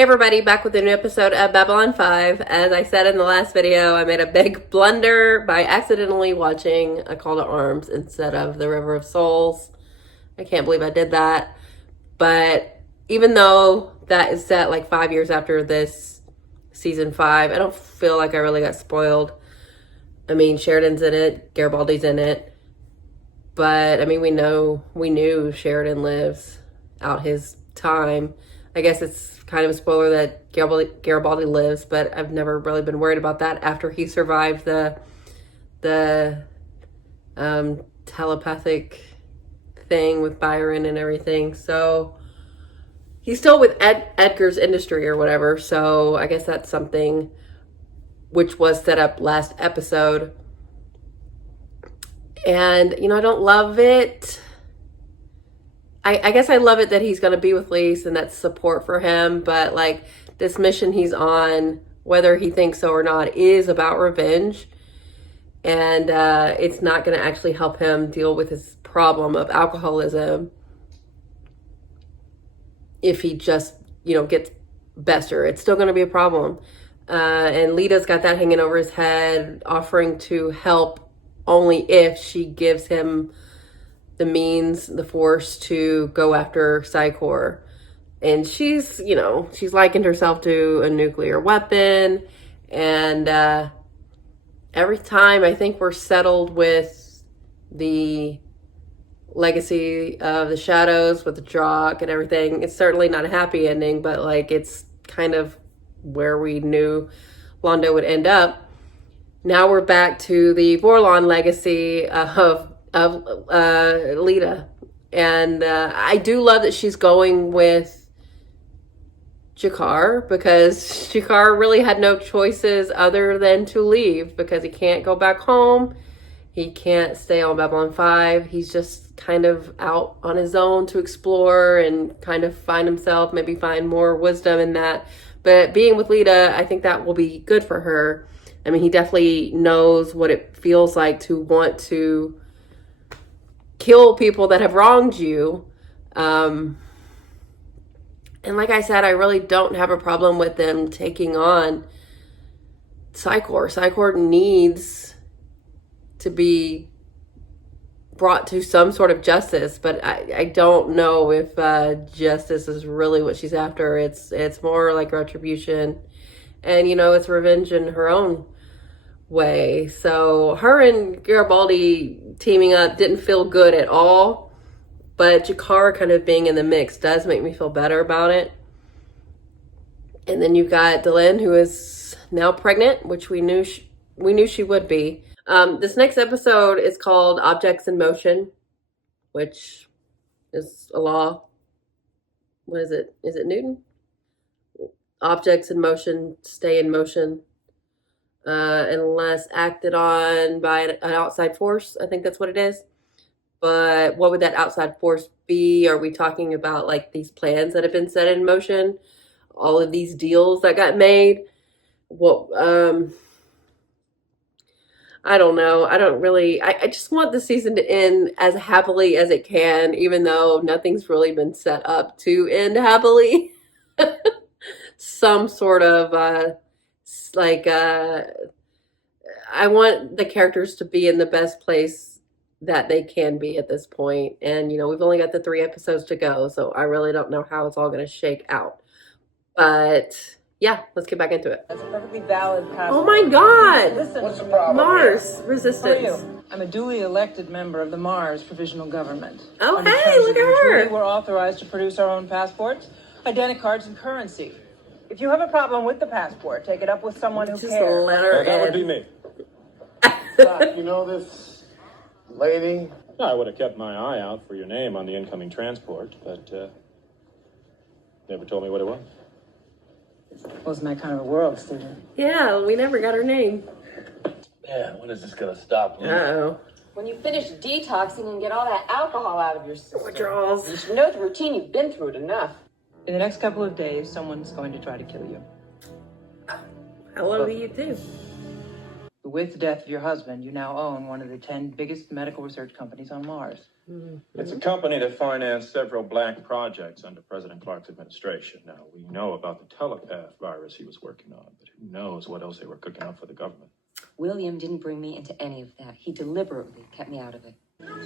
Hey everybody, back with a new episode of Babylon 5. As I said in the last video, I made a big blunder by accidentally watching A Call to Arms instead of The River of Souls. I can't believe I did that. But even though that is set like 5 years after this season 5, I don't feel like I really got spoiled. I mean, Sheridan's in it, Garibaldi's in it. But I mean, we knew Sheridan lives out his time. I guess it's kind of a spoiler that Garibaldi lives, but I've never really been worried about that after he survived the telepathic thing with Byron and everything. So he's still with Edgar's Industry or whatever. So I guess that's something which was set up last episode. And, you know, I don't love it. I guess I love it that he's going to be with Lise and that's support for him. But, like, this mission he's on, whether he thinks so or not, is about revenge. And it's not going to actually help him deal with his problem of alcoholism if he just, you know, gets Bester. It's still going to be a problem. And Lita's got that hanging over his head, offering to help only if she gives him the means, the force to go after Psychor. And she's, you know, she's likened herself to a nuclear weapon. And every time I think we're settled with the legacy of the shadows with the Drock and everything, it's certainly not a happy ending, but like it's kind of where we knew Londo would end up. Now we're back to the Vorlon legacy of Lita. And I do love that she's going with Jakar, because Jakar really had no choices other than to leave, because he can't go back home. He can't stay on Babylon 5. He's just kind of out on his own to explore and kind of find himself, maybe find more wisdom in that. But being with Lita, I think that will be good for her. I mean, he definitely knows what it feels like to want to kill people that have wronged you. And like I said, I really don't have a problem with them taking on Psychor. Psychor needs to be brought to some sort of justice, but I don't know if justice is really what she's after. It's more like retribution. And, you know, it's revenge in her own way. So her and Garibaldi teaming up didn't feel good at all. But Jakar kind of being in the mix does make me feel better about it. And then you've got Delenn, who is now pregnant, which we knew she would be. This next episode is called Objects in Motion, which is a law. What is it? Is it Newton? Objects in motion stay in motion unless acted on by an outside force. I think that's what it is. But what would that outside force be? Are we talking about like these plans that have been set in motion? All of these deals that got made? What? I don't know. I don't really, I just want the season to end as happily as it can, even though nothing's really been set up to end happily. Some sort of I want the characters to be in the best place that they can be at this point. And, you know, we've only got the 3 episodes to go, so I really don't know how it's all going to shake out. But yeah, let's get back into it. That's a perfectly valid passport. Oh my God! Listen, What's the problem? Mars Resistance. Who are you? I'm a duly elected member of the Mars Provisional Government. Oh, Under hey, terms look of at the her. treaty, we're authorized to produce our own passports, identity cards, and currency. If you have a problem with the passport, take it up with someone who Just cares. let her That would in. be me. You know this lady? No, I would have kept my eye out for your name on the incoming transport, but never told me what it was. Wasn't that kind of a world, Stephen? Yeah, we never got her name. Man, when is this gonna stop? Uh-oh. When you finish detoxing and get all that alcohol out of your system. Withdrawals. You should know it's routine. You've been through it enough. In the next couple of days, someone's going to try to kill you. How long do you do? The With the death of your husband, you now own one of the 10 biggest medical research companies on Mars. It's a company that financed several black projects under President Clark's administration. Now, we know about the telepath virus he was working on, but who knows what else they were cooking up for the government. William didn't bring me into any of that. He deliberately kept me out of it. Jakar!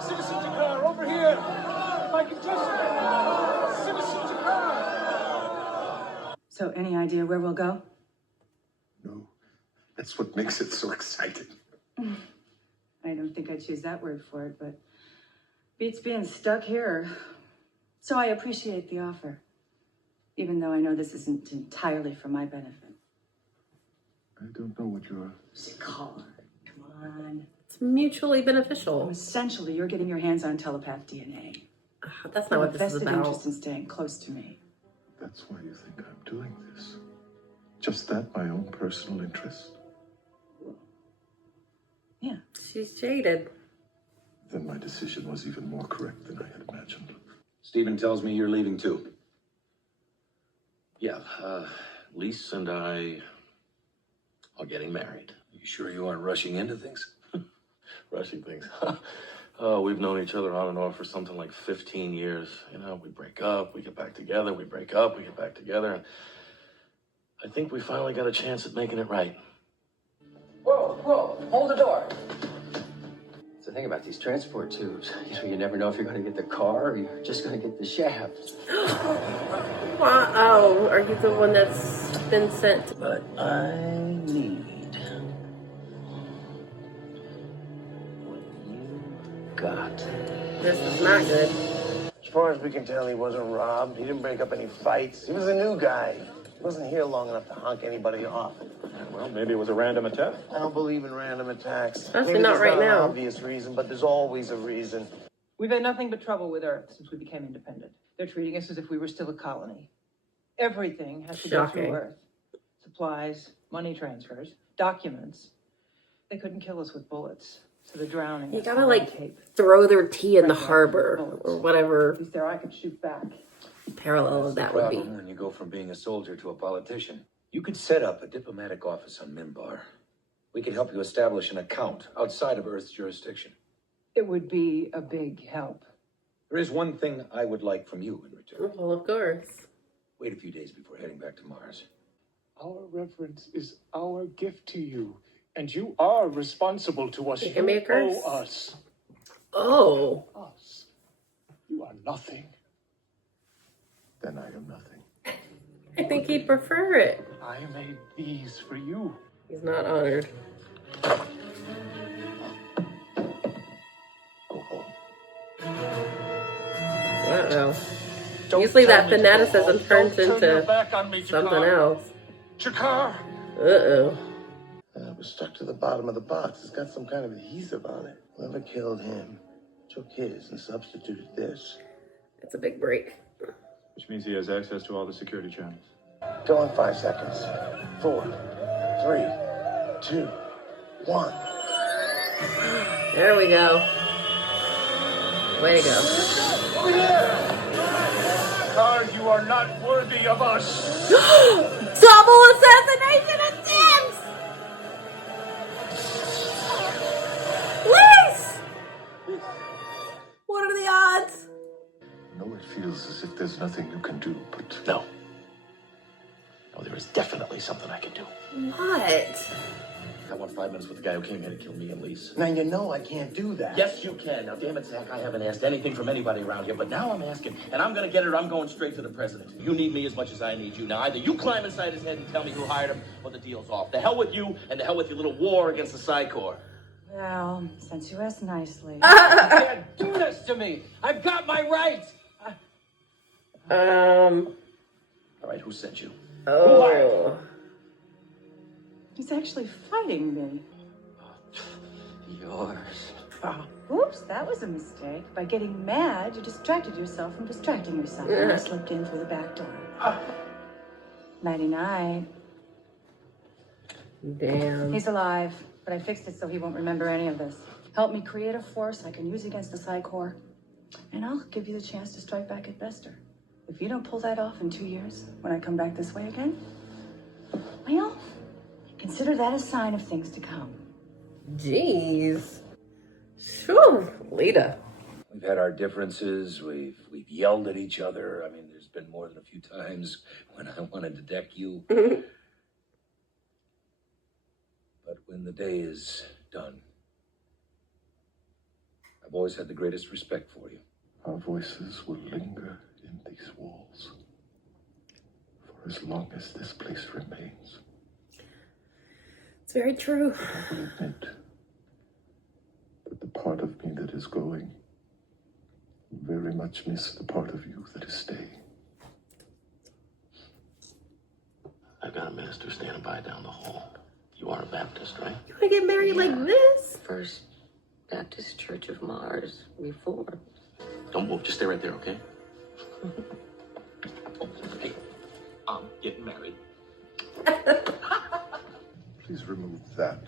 Citizen Jakar, over here! If I could just... Citizen Jakar! So, any idea where we'll go? No, that's what makes it so exciting. I don't think I'd choose that word for it, but beats being stuck here. So I appreciate the offer, even though I know this isn't entirely for my benefit. I don't know what you're... Come on. It's mutually beneficial. Essentially, you're getting your hands on telepath DNA. That's You not have what this is vested about. interest in staying close to me. That's why you think I'm doing this. Just that, my own personal interest? Yeah. She's jaded. Then my decision was even more correct than I had imagined. Stephen tells me you're leaving too. Yeah, Lise and I are getting married. You sure you aren't rushing into things? Rushing things. Oh, we've known each other on and off for something like 15 years. You know, we break up, we get back together, we break up, we get back together. And I think we finally got a chance at making it right. Whoa, hold the door. It's the thing about these transport tubes. You never know if you're going to get the car or you're just going to get the shaft. Oh, are you the one that's been sent? But I need what you got. This is not good. As far as we can tell, he wasn't robbed. He didn't break up any fights. He was a new guy. He wasn't here long enough to honk anybody off. Well, maybe it was a random attack. I don't believe in random attacks. Especially Maybe not there's right an now. obvious reason, but there's always a reason. We've had nothing but trouble with Earth since we became independent. They're treating us as if we were still a colony. Everything has to go Shocking. through Earth. Supplies, money transfers, documents. They couldn't kill us with bullets, so they're drowning. You us gotta, on like, tape. throw their tea in the Right, harbor bullets. or whatever At least there I could shoot back. parallel of that would be. Problem when you go from being a soldier to a politician. You could set up a diplomatic office on Minbar. We could help you establish an account outside of Earth's jurisdiction. It would be a big help. There is one thing I would like from you in return. Well, of course. Wait a few days before heading back to Mars. Our reverence is our gift to you, and you are responsible to us. It can be a curse. You owe us. Oh. Us. You are nothing. Then I am nothing. I think he'd prefer it. I made these for you. He's not honored. Go home. Uh-oh. Don't Usually tell that me to go fanaticism home. turns Don't turn your into back on me, something Jakar. else. Jakar! Uh-oh. It was stuck to the bottom of the box. It's got some kind of adhesive on it. Whoever killed him took his and substituted this. It's a big break. Which means he has access to all the security channels. Go in 5 seconds. 4, 3, 2, 1. There we go. Way to go. Jakar, you are not worthy of us. Double assassination attempts! Liz! What are the odds? No, it feels as if there's nothing you can do, but... No. No, there is definitely something I can do. What? I want 5 minutes with the guy who came here to kill me and Lise. Now you know I can't do that. Yes, you can. Now, damn it, Zach, I haven't asked anything from anybody around here, but now I'm asking, and I'm gonna get it or I'm going straight to the president. You need me as much as I need you. Now, either you climb inside his head and tell me who hired him, or the deal's off. The hell with you, and the hell with your little war against the Psi Corps. Well, since you asked nicely. You can't do this to me. I've got my rights. All right, who sent you? Oh. He's actually fighting me. Yours. Oops, that was a mistake. By getting mad, you distracted yourself from distracting yourself. And you slipped in through the back door. Nighty night. Damn. He's alive, but I fixed it so he won't remember any of this. Help me create a force I can use against the Psi Corps, and I'll give you the chance to strike back at Bester. If you don't pull that off in 2 years, when I come back this way again, Well, consider that a sign of things to come. Jeez. Phew, Lita. We've had our differences. We've yelled at each other. I mean, there's been more than a few times when I wanted to deck you. But when the day is done, I've always had the greatest respect for you. Our voices will linger in these walls for as long as this place remains. It's very true. I will admit that the part of me that is going very much miss the part of you that is staying. I've got a minister standing by down the hall. You are a Baptist, right? You want to get married like this? First Baptist Church of Mars, Reformed. Don't move. Just stay right there, okay? Hey, I'm getting married. Please remove that.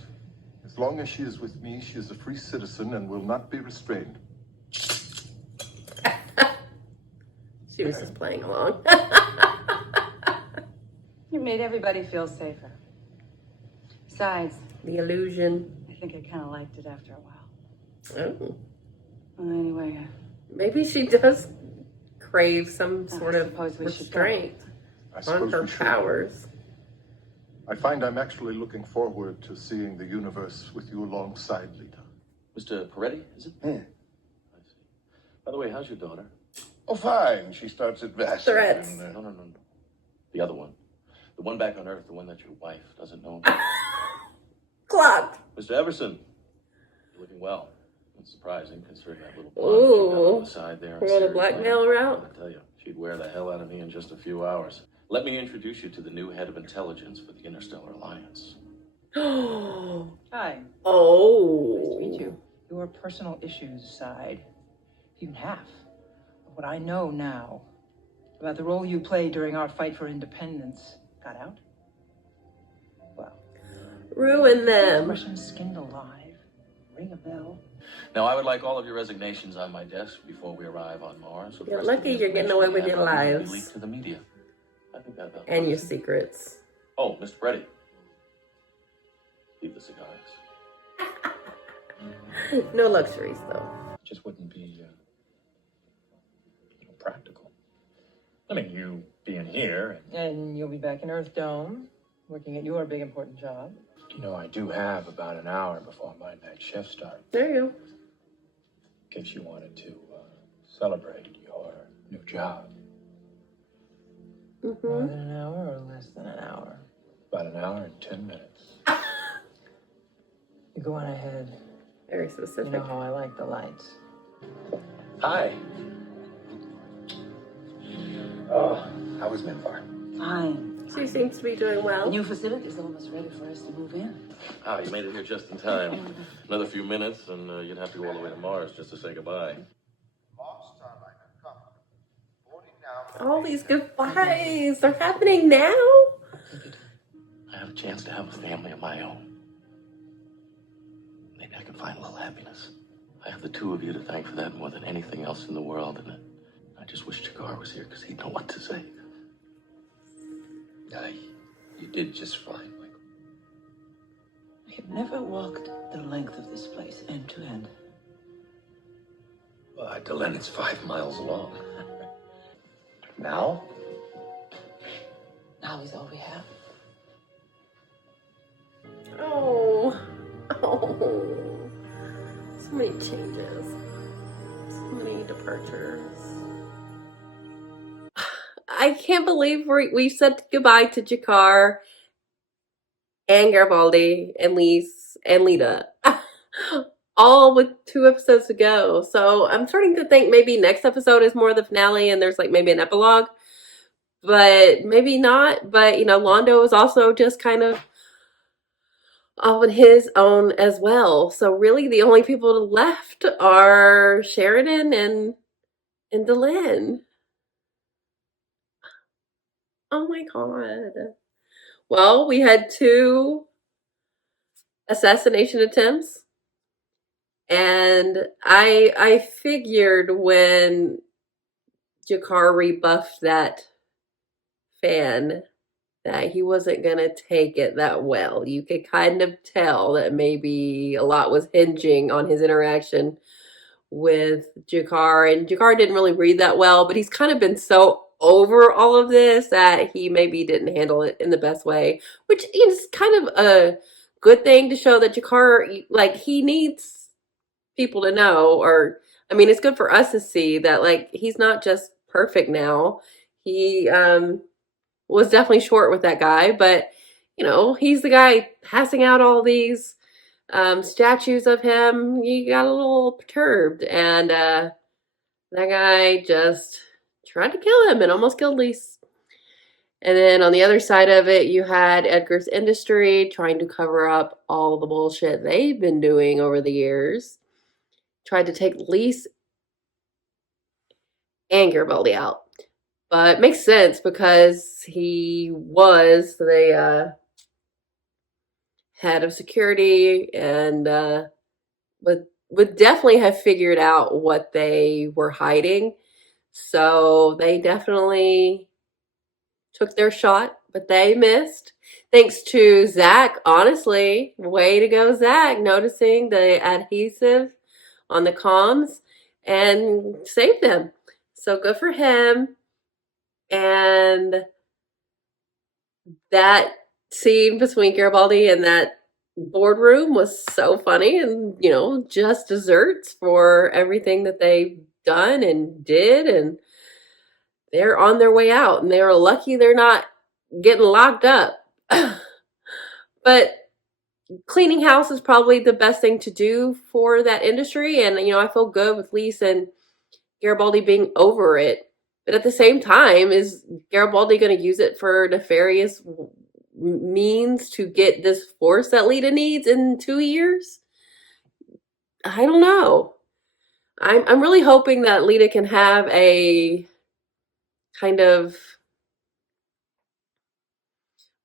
As long as she is with me, she is a free citizen and will not be restrained. She was just playing along. You made everybody feel safer. Besides, The illusion. I think I kind of liked it after a while. Oh. Well, anyway, Maybe she does crave some sort of suppose we should go. restraint I on suppose her we should. powers. I find I'm actually looking forward to seeing the universe with you alongside, Lita. Mr. Peretti, is it? Hmm. I see. By the way, how's your daughter? Oh, fine. She starts at Vassar. Threats. and, No. The other one. The one back on Earth, the one that your wife doesn't know about. Clocked. Mr. Everson, you're looking well. It's surprising, considering that little blonde you got on the side there. We're on a blackmail route. I tell you, she'd wear the hell out of me in just a few hours. Let me introduce you to the new head of intelligence for the Interstellar Alliance. Hi. Oh. Nice to meet you. Your personal issues side, even half of what I know now about the role you played during our fight for independence, got out? Well, Ruin them. expression skinned alive. Ring a bell. Now, I would like all of your resignations on my desk before we arrive on Mars. So the You're rest of lucky the you're getting information away we with have your on you will be lives. leaked to the media. I think that And your secrets. Oh, Mr. Peretti. Leave the cigars. No luxuries, though. It just wouldn't be practical. I mean, you being here, And you'll be back in Earth Dome, working at your big important job. and I do have about an hour before my next shift starts. There you go. In case you wanted to celebrate your new job. More than an hour or less than an hour? About an hour and 10 minutes. You go on ahead. Very You specific. know how I like the lights. Hi. Oh, how was Minbar? fine. She seems to be doing The well. new facility's almost ready for us to move in. Ah, you made it here just in time. Another few minutes, and you'd have to go all the way to Mars just to say goodbye. All these goodbyes. They're happening now? I have a chance to have a family of my own. Maybe I can find a little happiness. I have the two of you to thank for that more than anything else in the world, and I just wish Jakar was here because he'd know what to say. You did just fine, Michael. I have never walked the length of this place, end to end. Well, Delenn, it's 5 miles long. Now? Now is all we have. Oh. So many changes. So many departures. I can't believe we've said goodbye to Jakar and Garibaldi and Lise and Lita. All with 2 episodes to go. So I'm starting to think maybe next episode is more the finale and there's like maybe an epilogue. But maybe not. But, Londo is also just kind of on his own as well. So really the only people left are Sheridan and Delenn. Oh my god. Well, we had 2 assassination attempts. And I figured when Jakar rebuffed that fan that he wasn't going to take it that well. You could kind of tell that maybe a lot was hinging on his interaction with Jakar, and Jakar didn't really read that well, but he's kind of been so over all of this that he maybe didn't handle it in the best way, which is kind of a good thing to show that Jakar, like, he needs people to know, or I mean, it's good for us to see that, like, he's not just perfect now. He was definitely short with that guy, but he's the guy passing out all these statues of him. He got a little perturbed, and that guy just tried to kill him and almost killed Lise. And then on the other side of it, you had Edgar's Industry trying to cover up all the bullshit they've been doing over the years. Tried to take Lise and Garibaldi out. But it makes sense because he was the head of security and would definitely have figured out what they were hiding. So they definitely took their shot, but they missed. Thanks to Zach, honestly. Way to go, Zach, noticing the adhesive on the comms and saved them. So good for him. And that scene between Garibaldi and that boardroom was so funny, and just desserts for everything that they've done and did, and they're on their way out, and they're lucky they're not getting locked up. But cleaning house is probably the best thing to do for that industry, and I feel good with Lise and Garibaldi being over it. But at the same time, is Garibaldi going to use it for nefarious means to get this force that Lita needs in 2 years? I don't know. I'm really hoping that Lita can have a kind of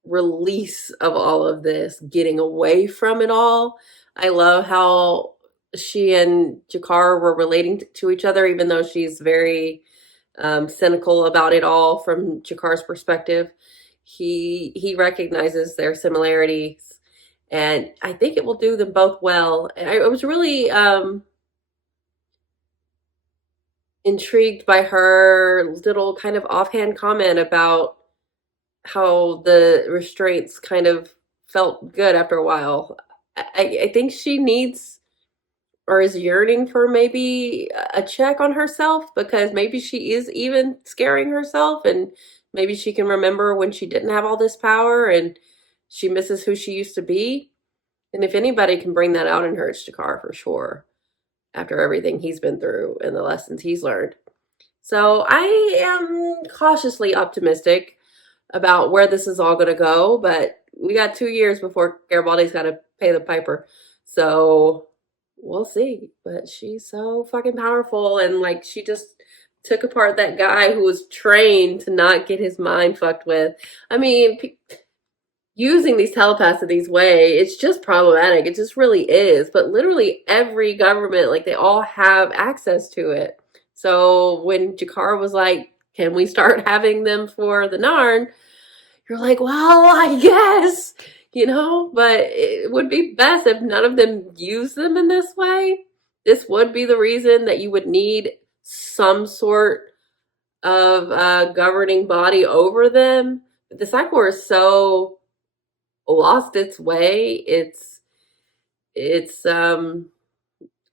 release of all of this, getting away from it all. I love how she and Jakar were relating to each other, even though she's very cynical about it all from Jakar's perspective. He recognizes their similarities, and I think it will do them both well. And I was really intrigued by her little kind of offhand comment about how the restraints kind of felt good after a while. I think she needs or is yearning for maybe a check on herself, because maybe she is even scaring herself, and maybe she can remember when she didn't have all this power and she misses who she used to be. And if anybody can bring that out in her, it's Jakar for sure, after everything he's been through and the lessons he's learned. So I am cautiously optimistic about where this is all going to go, but we got 2 years before Garibaldi's got to pay the piper. So we'll see. But she's so fucking powerful, and like, she just took apart that guy who was trained to not get his mind fucked with. I mean, using these telepaths in these ways, it's just problematic. It just really is. But literally every government, like, they all have access to it. So when Jakar was like, can we start having them for the Narn? You're like, well, I guess, but it would be best if none of them use them in this way. This would be the reason that you would need some sort of governing body over them. But the Psych War is so lost its way. It's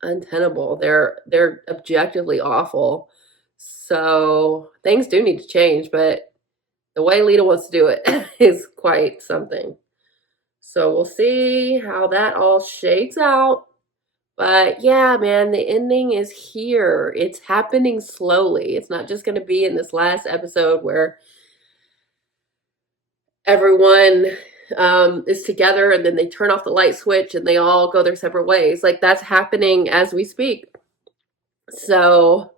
untenable. They're objectively awful. So things do need to change, but the way Lita wants to do it is quite something. So we'll see how that all shakes out. But yeah, man, the ending is here. It's happening slowly. It's not just going to be in this last episode where everyone is together and then they turn off the light switch and they all go their separate ways. Like, that's happening as we speak. So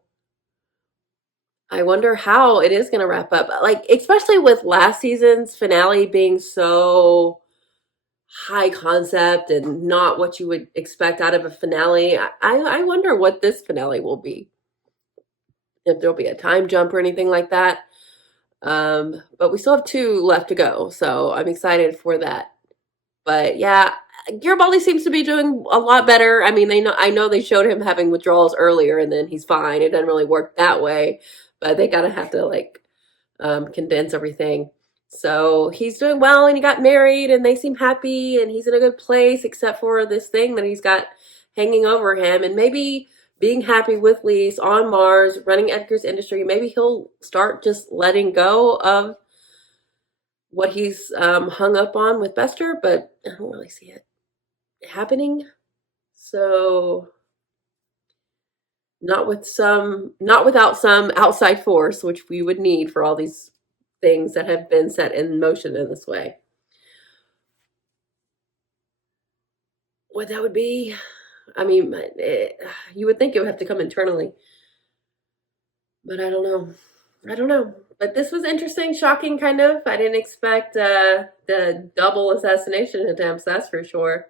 I wonder how it is going to wrap up. Like, especially with last season's finale being so high concept and not what you would expect out of a finale. I wonder what this finale will be. If there'll be a time jump or anything like that. But we still have 2 left to go, so I'm excited for that. But yeah, Garibaldi seems to be doing a lot better. I mean, I know they showed him having withdrawals earlier, and then he's fine. It doesn't really work that way, but they gotta have to like condense everything. So he's doing well, and he got married, and they seem happy, and he's in a good place, except for this thing that he's got hanging over him, and maybe being happy with Lise on Mars, running Edgar's industry. Maybe he'll start just letting go of what he's hung up on with Bester, but I don't really see it happening. So not without some outside force, which we would need for all these things that have been set in motion in this way. What that would be, I mean, you would think it would have to come internally, but I don't know. But this was interesting, shocking, kind of. I didn't expect the double assassination attempts, that's for sure.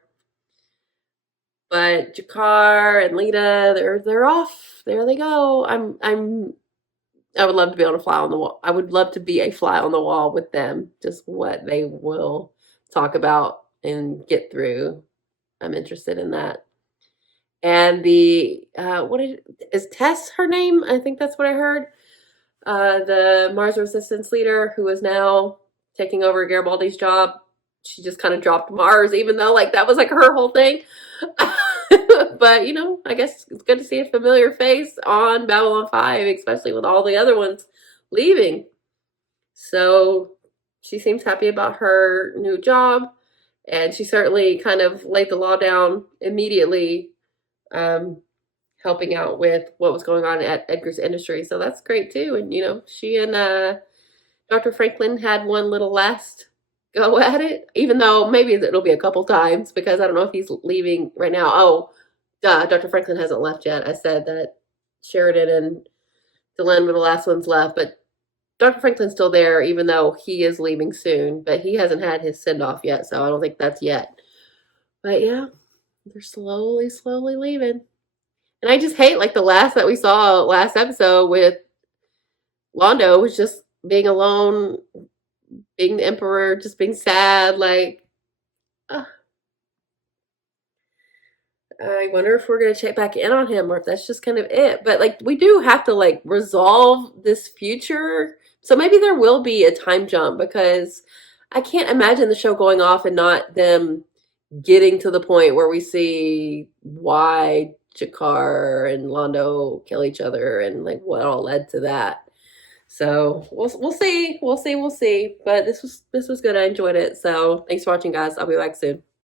But Jakar and Lita, they're off. There they go. I would love to be on a fly on the wall. I would love to be a fly on the wall with them. Just what they will talk about and get through. I'm interested in that. And the is Tess her name? I think that's what I heard. The Mars Resistance leader who is now taking over Garibaldi's job. She just kind of dropped Mars, even though like that was like her whole thing. But I guess it's good to see a familiar face on Babylon 5, especially with all the other ones leaving. So she seems happy about her new job, and she certainly kind of laid the law down immediately, helping out with what was going on at Edgar's industry. So that's great too. And she and Dr. Franklin had one little last go at it, even though maybe it'll be a couple times, because I don't know if he's leaving right now. Oh, Dr. Franklin hasn't left yet. I said that Sheridan and Delenn were the last ones left, but Dr. Franklin's still there, even though he is leaving soon, but he hasn't had his send-off yet, so I don't think that's yet. But yeah, they're slowly leaving. And I just hate, like, the last that we saw last episode with Londo was just being alone, being the Emperor, just being sad, like, I wonder if we're going to check back in on him or if that's just kind of it. But, like, we do have to, like, resolve this future. So maybe there will be a time jump, because I can't imagine the show going off and not them getting to the point where we see why Jakar and Londo kill each other and, like, what all led to that. So we'll see. But this was good. I enjoyed it. So thanks for watching, guys. I'll be back soon.